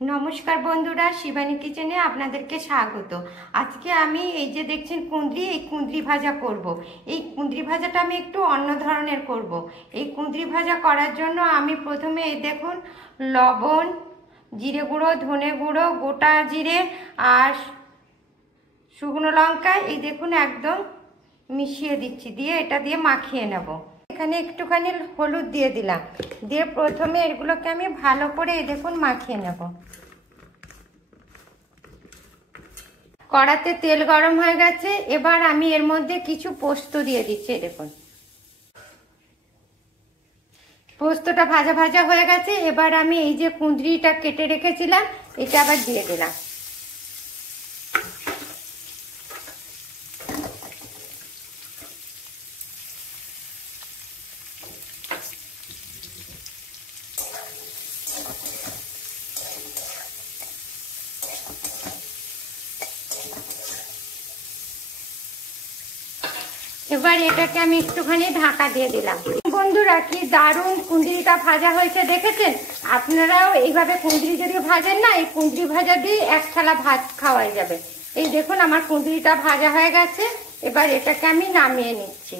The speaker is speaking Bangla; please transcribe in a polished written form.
নমস্কার বন্ধুরা, শিবানী কিচেনে আপনাদেরকে স্বাগত। আজকে আমি এই যে দেখছেন কুঁদরি, এই কুঁদরি ভাজা করব। এই কুঁদরি ভাজাটা আমি একটু অন্য ধরনের করব। এই কুঁদরি ভাজা করার জন্য আমি প্রথমে এই দেখুন লবণ, জিরে গুঁড়ো, ধনে গুঁড়ো, গোটা জিরে আর শুকনো লঙ্কা এই দেখুন একদম মিশিয়ে দিচ্ছি, দিয়ে এটা দিয়ে মাখিয়ে নেব। এখানে একটুখানি হলুদ দিয়ে দিলাম, দিয়ে প্রথমে এগুলোকে আমি ভালো করে এই দেখুন মাখিয়ে নেব। কড়াতে তেল গরম হয়ে গেছে, এবার আমি এর মধ্যে কিছু পোস্ত দিয়ে দিচ্ছি। দেখুন পোস্তটা ভাজা ভাজা হয়ে গেছে, এবার আমি এই যে কুঁদরিটা কেটে রেখেছিলাম এটা আবার দিয়ে দিলাম। এবার এটাকে আমি একটুখানি ঢাকা দিয়ে দিলাম। বন্ধুরা, কি দারুণ কুঁদরিটা ভাজা হয়েছে দেখেছেন? আপনারাও এইভাবে কুঁদরি যদি ভাজেন না, এই কুঁদরি ভাজা দিয়ে এক থালা ভাত খাওয়া যাবে। এই দেখুন আমার কুঁদরিটা ভাজা হয়ে গেছে, এবার এটাকে আমি নামিয়ে নিচ্ছি।